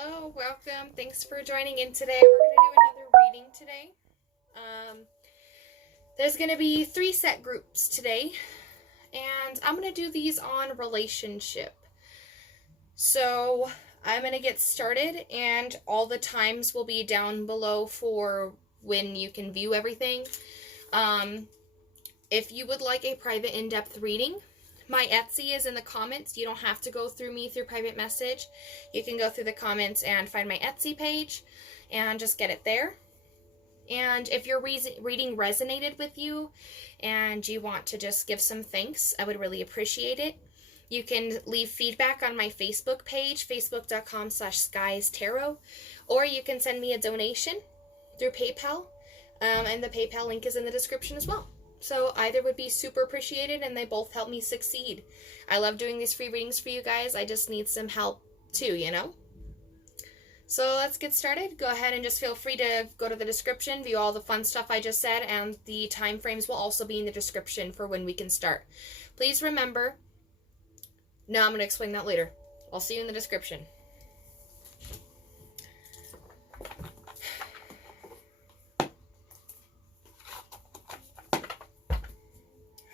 Hello, welcome. Thanks for joining in today. We're going to do another reading today. There's going to be 3 set groups today, and I'm going to do these on relationship. So I'm going to get started, and all the times will be down below for when you can view everything. If you would like a private in-depth reading, my Etsy is in the comments. You don't have to go through me through private message. You can go through the comments and find my Etsy page and just get it there. And if your reading resonated with you and you want to just give some thanks, I would really appreciate it. You can leave feedback on my Facebook page, facebook.com/skiestarot, or you can send me a donation through PayPal, and the PayPal link is in the description as well. So either would be super appreciated, and they both help me succeed. I love doing these free readings for you guys. I just need some help too, you know? So let's get started. Go ahead and just feel free to go to the description, view all the fun stuff I just said, and the time frames will also be in the description for when we can start. Please remember, no, I'm going to explain that later. I'll see you in the description.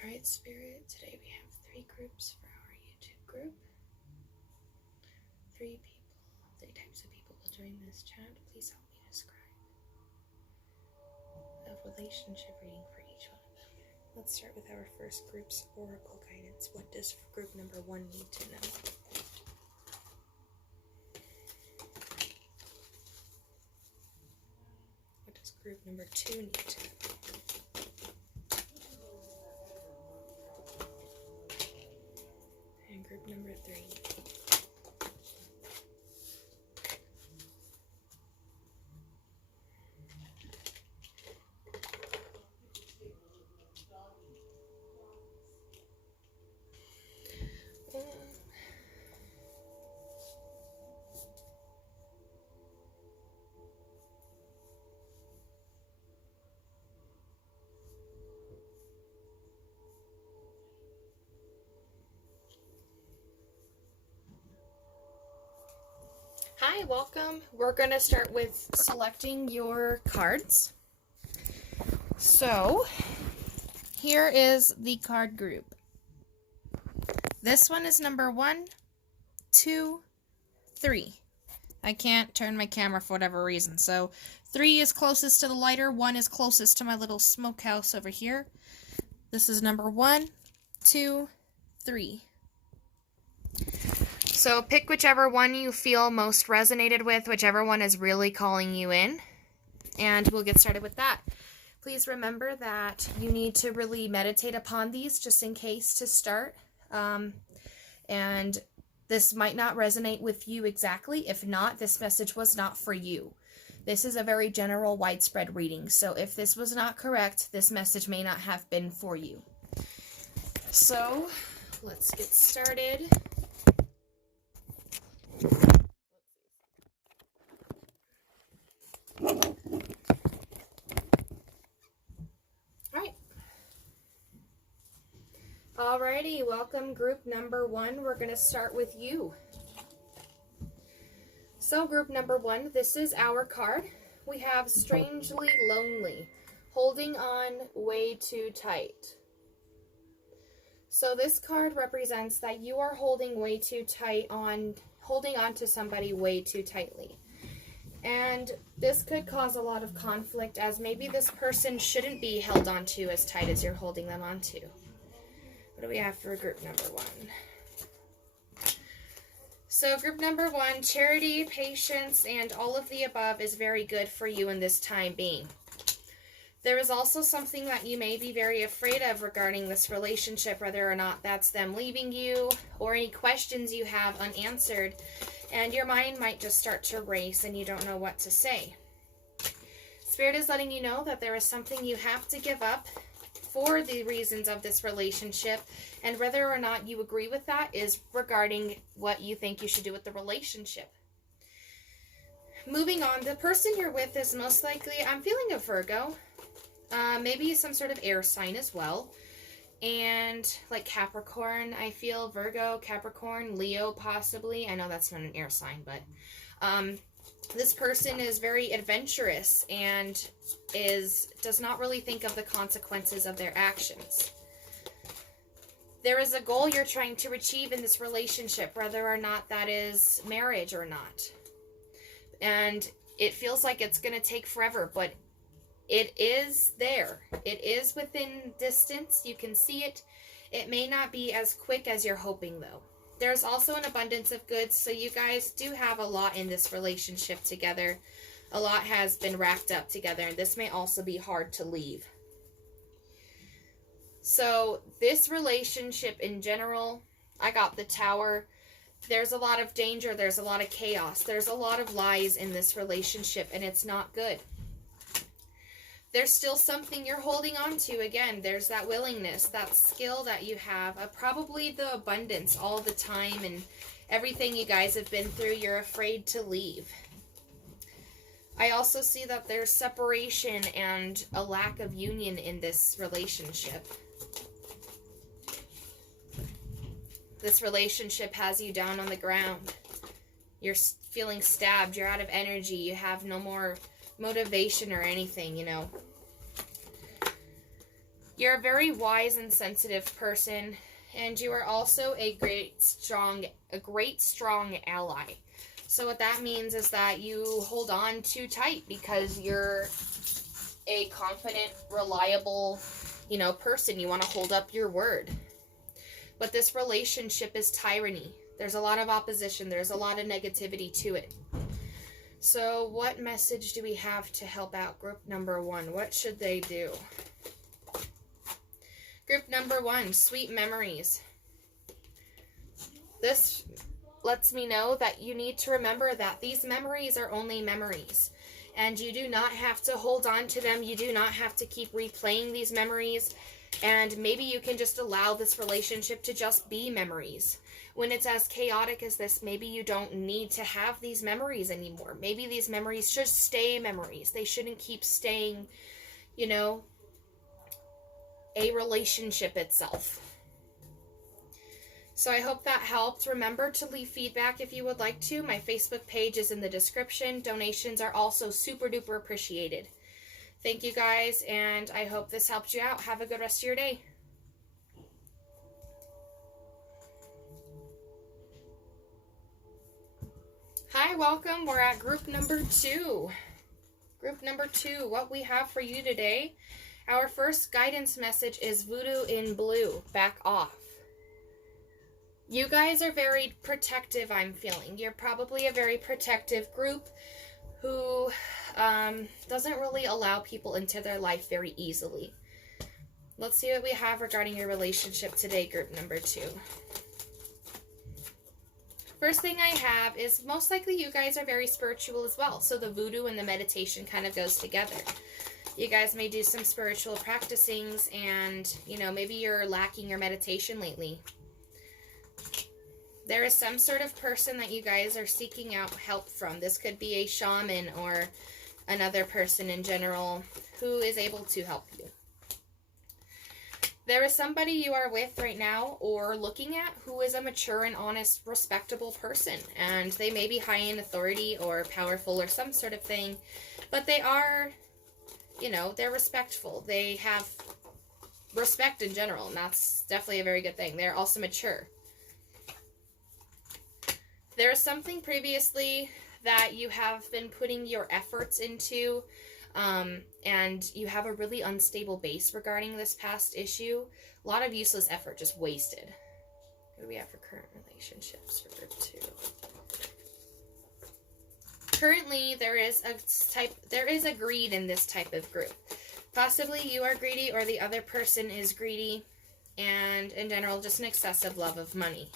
Alright, Spirit, today we have 3 groups for our YouTube group. 3 types of people will join this chat. Please help me describe a relationship reading for each one of them. Let's start with our first group's oracle guidance. What does group number 1 need to know? What does group number 2 need to know? And group number 3. Hi, welcome. We're going to start with selecting your cards. So, here is the card group. This one is number 1, 2, 3. I can't turn my camera for whatever reason. So, 3 is closest to the lighter, 1 is closest to my little smokehouse over here. This is number 1, 2, 3. So pick whichever one you feel most resonated with, whichever one is really calling you in, and we'll get started with that. Please remember that you need to really meditate upon these just in case to start, and this might not resonate with you exactly. If not, this message was not for you. This is a very general, widespread reading, so if this was not correct, this message may not have been for you. So let's get started. Alrighty, welcome group number 1. We're going to start with you. So group number 1, this is our card. We have strangely lonely, holding on way too tight. So this card represents that you are holding way too tight holding on to somebody way too tightly. And this could cause a lot of conflict, as maybe this person shouldn't be held on to as tight as you're holding them on to. What do we have for group number 1? So group number 1, charity, patience, and all of the above is very good for you in this time being. There is also something that you may be very afraid of regarding this relationship, whether or not that's them leaving you or any questions you have unanswered, and your mind might just start to race and you don't know what to say. Spirit is letting you know that there is something you have to give up for the reasons of this relationship, and whether or not you agree with that is regarding what you think you should do with the relationship. Moving on, the person you're with is most likely, I'm feeling a Virgo, maybe some sort of air sign as well, and like Capricorn, I feel, Virgo, Capricorn, Leo possibly. I know that's not an air sign, but this person is very adventurous and does not really think of the consequences of their actions. There is a goal you're trying to achieve in this relationship, whether or not that is marriage or not. And it feels like it's going to take forever, but it is there. It is within distance. You can see it. It may not be as quick as you're hoping, though. There's also an abundance of goods, so you guys do have a lot in this relationship together. A lot has been racked up together, and this may also be hard to leave. So this relationship in general, I got the Tower. There's a lot of danger. There's a lot of chaos. There's a lot of lies in this relationship, and it's not good. There's still something you're holding on to. Again, there's that willingness, that skill that you have, probably the abundance all the time, and everything you guys have been through, you're afraid to leave. I also see that there's separation and a lack of union in this relationship. This relationship has you down on the ground. You're feeling stabbed. You're out of energy. You have no more motivation or anything, you know. You're a very wise and sensitive person, and you are also a great strong ally. So what that means is that you hold on too tight because you're a confident, reliable, you know, person. You want to hold up your word. But this relationship is tyranny. There's a lot of opposition. There's a lot of negativity to it. So what message do we have to help out group number 1? What should they do? Group number 1, sweet memories. This lets me know that you need to remember that these memories are only memories. And you do not have to hold on to them. You do not have to keep replaying these memories. And maybe you can just allow this relationship to just be memories. When it's as chaotic as this, maybe you don't need to have these memories anymore. Maybe these memories should stay memories. They shouldn't keep staying, you know, a relationship itself. So I hope that helped. Remember to leave feedback if you would like to. My Facebook page is in the description. Donations are also super duper appreciated. Thank you guys, and I hope this helped you out. Have a good rest of your day. Hi, welcome. We're at group number 2. Group number 2, what we have for you today. Our first guidance message is Voodoo in Blue. Back off. You guys are very protective, I'm feeling. You're probably a very protective group who doesn't really allow people into their life very easily. Let's see what we have regarding your relationship today, group number 2. First thing I have is most likely you guys are very spiritual as well. So the voodoo and the meditation kind of goes together. You guys may do some spiritual practicings, and, you know, maybe you're lacking your meditation lately. There is some sort of person that you guys are seeking out help from. This could be a shaman or another person in general who is able to help you. There is somebody you are with right now or looking at who is a mature and honest, respectable person. And they may be high in authority or powerful or some sort of thing. But they are, you know, they're respectful. They have respect in general. And that's definitely a very good thing. They're also mature. There is something previously that you have been putting your efforts into, and you have a really unstable base regarding this past issue. A lot of useless effort just wasted. What do we have for current relationships for group 2? Currently, there is a greed in this type of group. Possibly you are greedy or the other person is greedy, and in general, just an excessive love of money.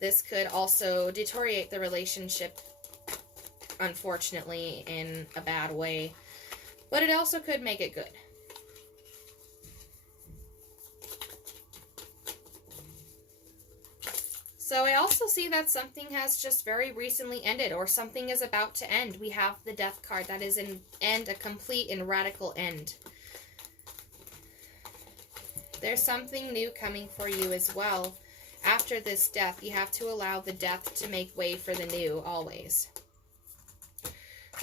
This could also deteriorate the relationship, unfortunately, in a bad way. But it also could make it good. So I also see that something has just very recently ended, or something is about to end. We have the Death card. That is an end, a complete and radical end. There's something new coming for you as well. After this death, you have to allow the death to make way for the new, always.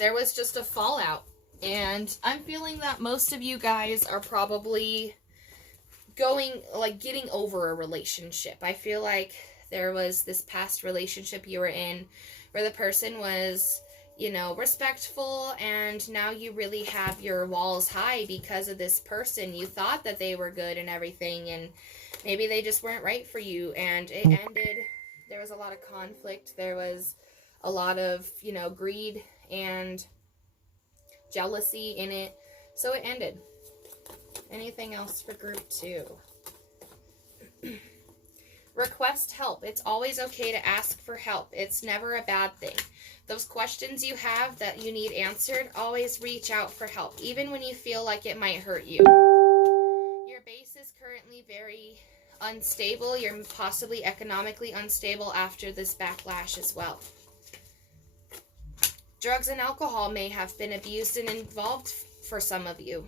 There was just a fallout. And I'm feeling that most of you guys are probably getting over a relationship. I feel like there was this past relationship you were in where the person was, respectful, and now you really have your walls high because of this person. You thought that they were good and everything, and maybe they just weren't right for you, and it ended. There was a lot of conflict. There was a lot of, greed and jealousy in it. So it ended. Anything else for group 2? Request help. It's always okay to ask for help. It's never a bad thing. Those questions you have that you need answered, always reach out for help, even when you feel like it might hurt you. Your base is currently very unstable. You're possibly economically unstable after this backlash as well. Drugs and alcohol may have been abused and involved for some of you.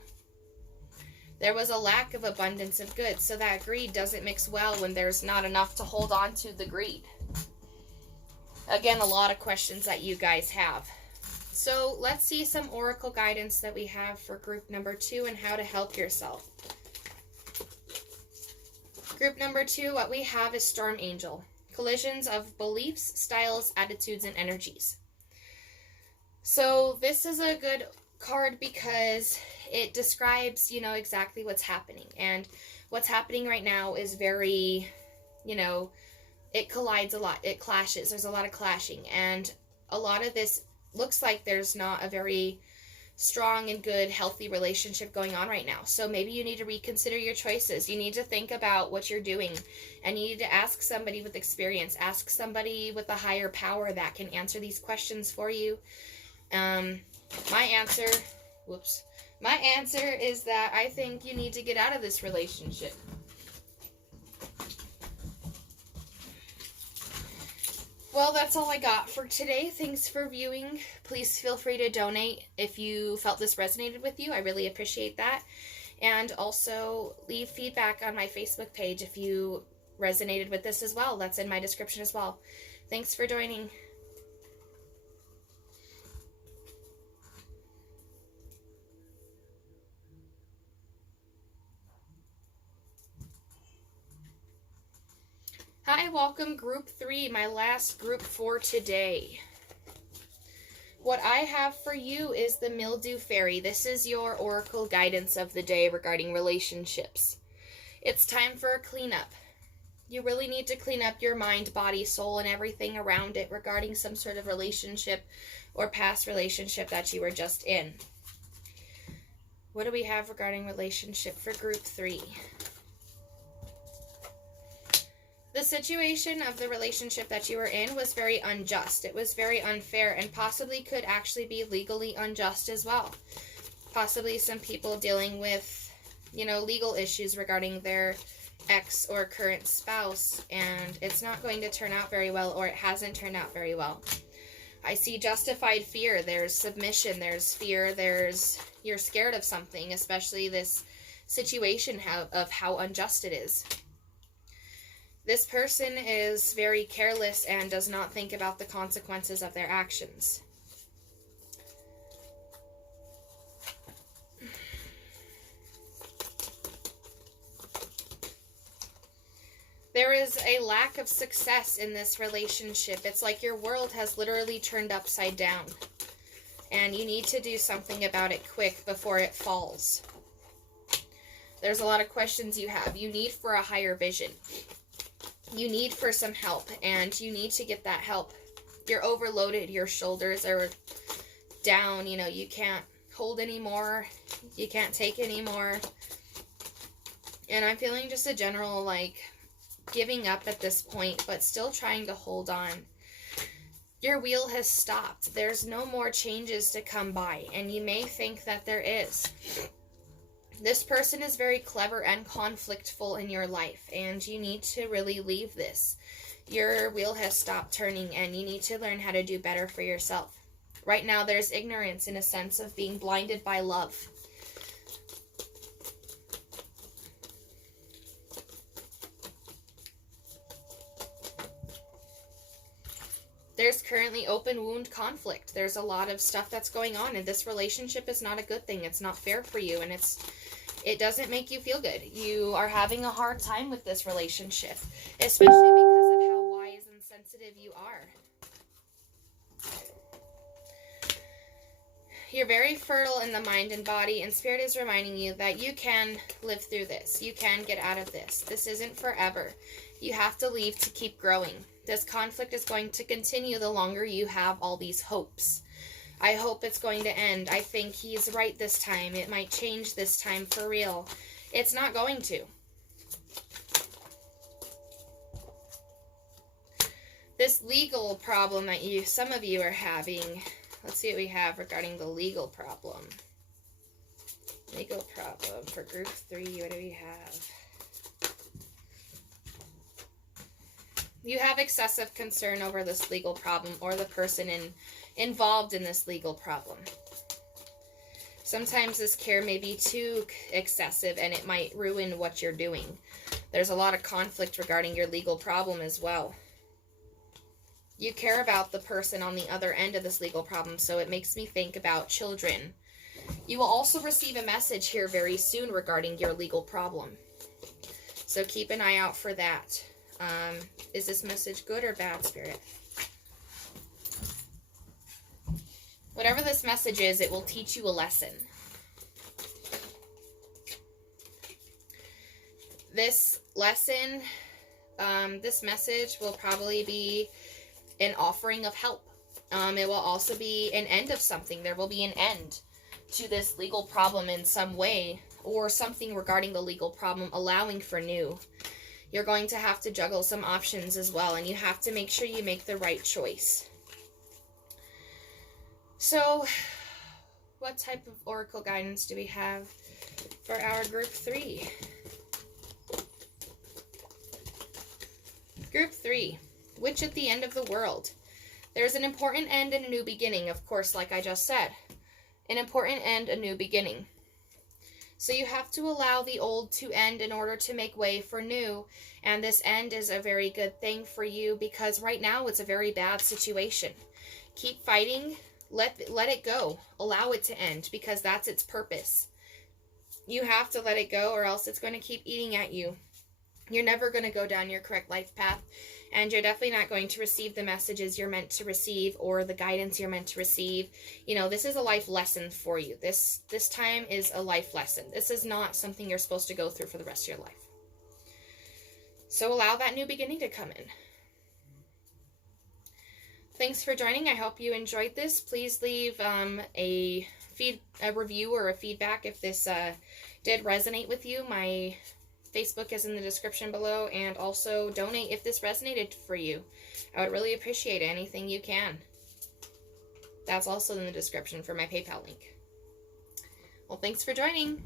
There was a lack of abundance of goods, so that greed doesn't mix well when there's not enough to hold on to the greed. Again, a lot of questions that you guys have. So let's see some oracle guidance that we have for group number 2 and how to help yourself. Group number 2, what we have is Storm Angel. Collisions of beliefs, styles, attitudes, and energies. So this is a good card because it describes, exactly what's happening. And what's happening right now is very, it collides a lot. It clashes. There's a lot of clashing. And a lot of this looks like there's not a very strong and good, healthy relationship going on right now. So maybe you need to reconsider your choices. You need to think about what you're doing. And you need to ask somebody with experience. Ask somebody with a higher power that can answer these questions for you. My answer is that I think you need to get out of this relationship. Well, that's all I got for today. Thanks for viewing. Please feel free to donate if you felt this resonated with you. I really appreciate that. And also leave feedback on my Facebook page if you resonated with this as well. That's in my description as well. Thanks for joining. Hi, welcome group 3, my last group for today. What I have for you is the Mildew Fairy. This is your oracle guidance of the day regarding relationships. It's time for a cleanup. You really need to clean up your mind, body, soul, and everything around it regarding some sort of relationship or past relationship that you were just in. What do we have regarding relationship for group 3? The situation of the relationship that you were in was very unjust. It was very unfair and possibly could actually be legally unjust as well. Possibly some people dealing with, legal issues regarding their ex or current spouse, and it's not going to turn out very well, or it hasn't turned out very well. I see justified fear. There's submission. There's fear. You're scared of something, especially this situation of how unjust it is. This person is very careless and does not think about the consequences of their actions. There is a lack of success in this relationship. It's like your world has literally turned upside down. And you need to do something about it quick before it falls. There's a lot of questions you have. You need for a higher vision. You need for some help, and you need to get that help. You're overloaded. Your shoulders are down. You can't hold anymore. You can't take anymore. And I'm feeling just a general, giving up at this point, but still trying to hold on. Your wheel has stopped. There's no more changes to come by, and you may think that there is. This person is very clever and conflictful in your life, and you need to really leave this. Your wheel has stopped turning, and you need to learn how to do better for yourself. Right now, there's ignorance in a sense of being blinded by love. There's currently open wound conflict. There's a lot of stuff that's going on, and this relationship is not a good thing. It's not fair for you, and it doesn't make you feel good. You are having a hard time with this relationship, especially because of how wise and sensitive you are. You're very fertile in the mind and body, and Spirit is reminding you that you can live through this. You can get out of this. This isn't forever. You have to leave to keep growing. This conflict is going to continue the longer you have all these hopes. I hope it's going to end. I think he's right this time. It might change this time for real. It's not going to. This legal problem that some of you are having. Let's see what we have regarding the legal problem. Legal problem for group 3. What do we have? You have excessive concern over this legal problem or the person involved in this legal problem. Sometimes this care may be too excessive and it might ruin what you're doing. There's a lot of conflict regarding your legal problem as well. You care about the person on the other end of this legal problem, so it makes me think about children. You will also receive a message here very soon regarding your legal problem. So keep an eye out for that. Is this message good or bad, Spirit? Whatever this message is, it will teach you a lesson. This lesson, this message will probably be an offering of help. It will also be an end of something. There will be an end to this legal problem in some way, or something regarding the legal problem allowing for new. You're going to have to juggle some options as well, and you have to make sure you make the right choice. So, what type of oracle guidance do we have for our group 3? Group 3, Witch at the End of the World. There's an important end and a new beginning, of course, like I just said. An important end, a new beginning. So you have to allow the old to end in order to make way for new. And this end is a very good thing for you because right now it's a very bad situation. Keep fighting. Let it go. Allow it to end because that's its purpose. You have to let it go or else it's going to keep eating at you. You're never going to go down your correct life path. And you're definitely not going to receive the messages you're meant to receive or the guidance you're meant to receive. You know, this is a life lesson for you. This time is a life lesson. This is not something you're supposed to go through for the rest of your life. So allow that new beginning to come in. Thanks for joining. I hope you enjoyed this. Please leave a review or a feedback if this did resonate with you. My Facebook is in the description below, and also donate if this resonated for you. I would really appreciate anything you can. That's also in the description for my PayPal link. Well, thanks for joining.